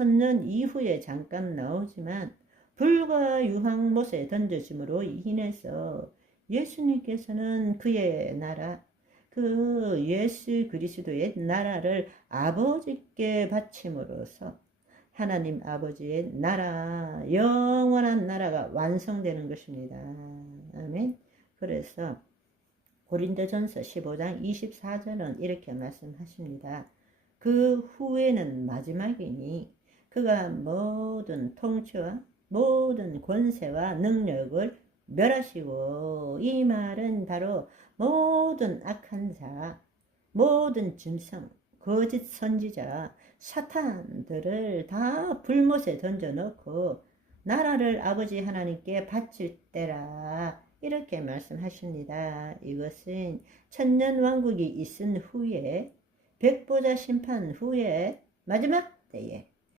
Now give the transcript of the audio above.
천년 이후에 잠깐 나오지만 불과 유황못에 던져짐으로 인해서 예수님께서는 그의 나라, 그 예수 그리스도의 나라를 아버지께 바침으로써 하나님 아버지의 나라, 영원한 나라가 완성되는 것입니다. 아멘. 그래서 고린도전서 15장 24절은 이렇게 말씀하십니다. 그 후에는 마지막이니 그가 모든 통치와 모든 권세와 능력을 멸하시고 이 말은 바로 모든 악한 자, 모든 짐승, 거짓 선지자, 사탄들을 다 불못에 던져놓고 나라를 아버지 하나님께 바칠 때라 이렇게 말씀하십니다. 이것은 천년 왕국이 있은 후에 백보자 심판 후에 마지막 때에